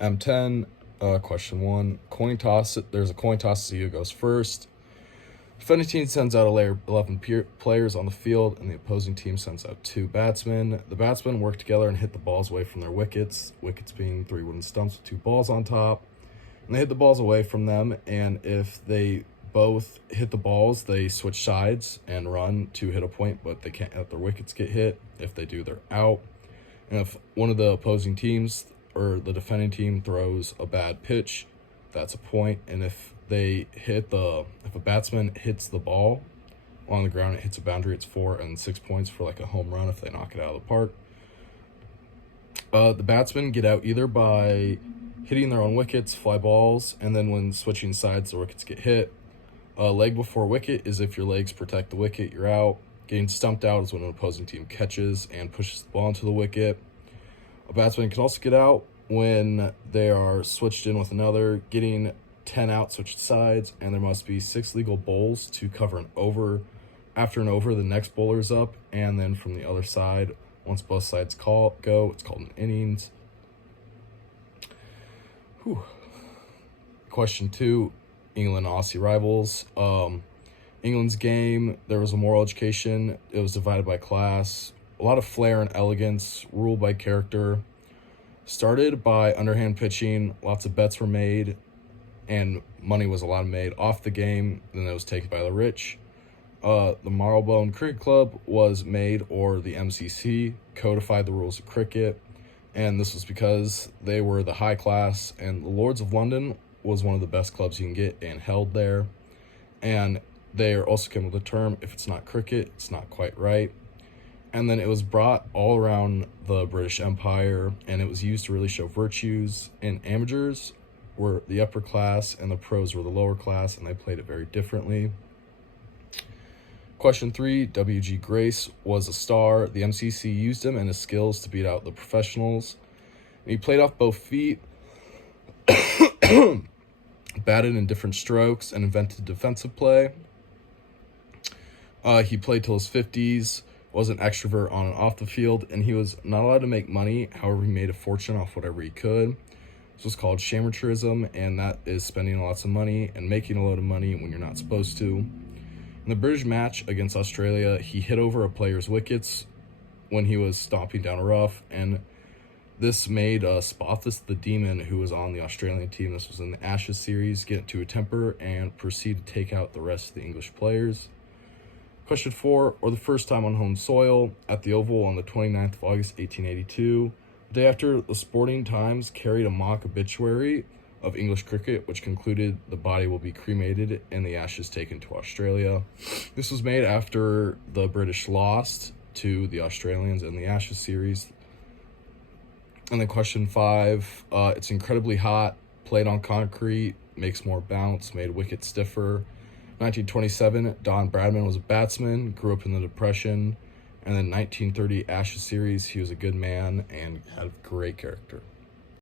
M10, question 1. Coin toss. There's a coin toss to see who goes first. Defending team sends out 11 players on the field, and the opposing team sends out 2 batsmen. The batsmen work together and hit the balls away from their wickets, wickets being 3 wooden stumps with 2 balls on top. And they hit the balls away from them, and if they both hit the balls, they switch sides and run to hit a point, but they can't let their wickets get hit. If they do, they're out. And if one of the opposing teams or the defending team throws a bad pitch, that's a point. And if a batsman hits the ball on the ground, it hits a boundary, it's 4 and 6 points for like a home run if they knock it out of the park. The batsmen get out either by hitting their own wickets, fly balls, and then when switching sides, the wickets get hit. Leg before wicket is if your legs protect the wicket, you're out. Getting stumped out is when an opposing team catches and pushes the ball into the wicket. A batsman can also get out when they are switched in with another, getting 10 out, switched sides, and there must be 6 legal bowls to cover an over. After an over, the next bowler's up, and then from the other side, once both sides go, it's called an innings. Question 2, England-Aussie rivals. England's game, there was a moral education. It was divided by class. A lot of flair and elegance, ruled by character. Started by underhand pitching. Lots of bets were made, and money was a lot made off the game. Then it was taken by the rich. The Marylebone Cricket Club was made, or the MCC, codified the rules of cricket. And this was because they were the high class, and the Lords of London was one of the best clubs you can get and held there. And they are also came with the term, if it's not cricket, it's not quite right. And then it was brought all around the British Empire, and it was used to really show virtues. And amateurs were the upper class, and the pros were the lower class, and they played it very differently. Question 3, W.G. Grace was a star. The MCC used him and his skills to beat out the professionals. And he played off both feet, batted in different strokes, and invented defensive play. He played till his 50s, was an extrovert on and off the field, and he was not allowed to make money. However, he made a fortune off whatever he could. This was called shamateurism, and that is spending lots of money and making a load of money when you're not supposed to. In the British match against Australia, he hit over a player's wickets when he was stomping down a rough, and this made Spothus the Demon, who was on the Australian team, this was in the Ashes series, get into a temper and proceed to take out the rest of the English players. Question 4, or the first time on home soil at the Oval on the 29th of August, 1882. The day after, the Sporting Times carried a mock obituary of English cricket, which concluded the body will be cremated and the ashes taken to Australia. This was made after the British lost to the Australians in the Ashes series. And then question 5, it's incredibly hot, played on concrete, makes more bounce, made wicket stiffer. 1927, Don Bradman was a batsman, grew up in the Depression, and then 1930 Ashes series, he was a good man and had great character.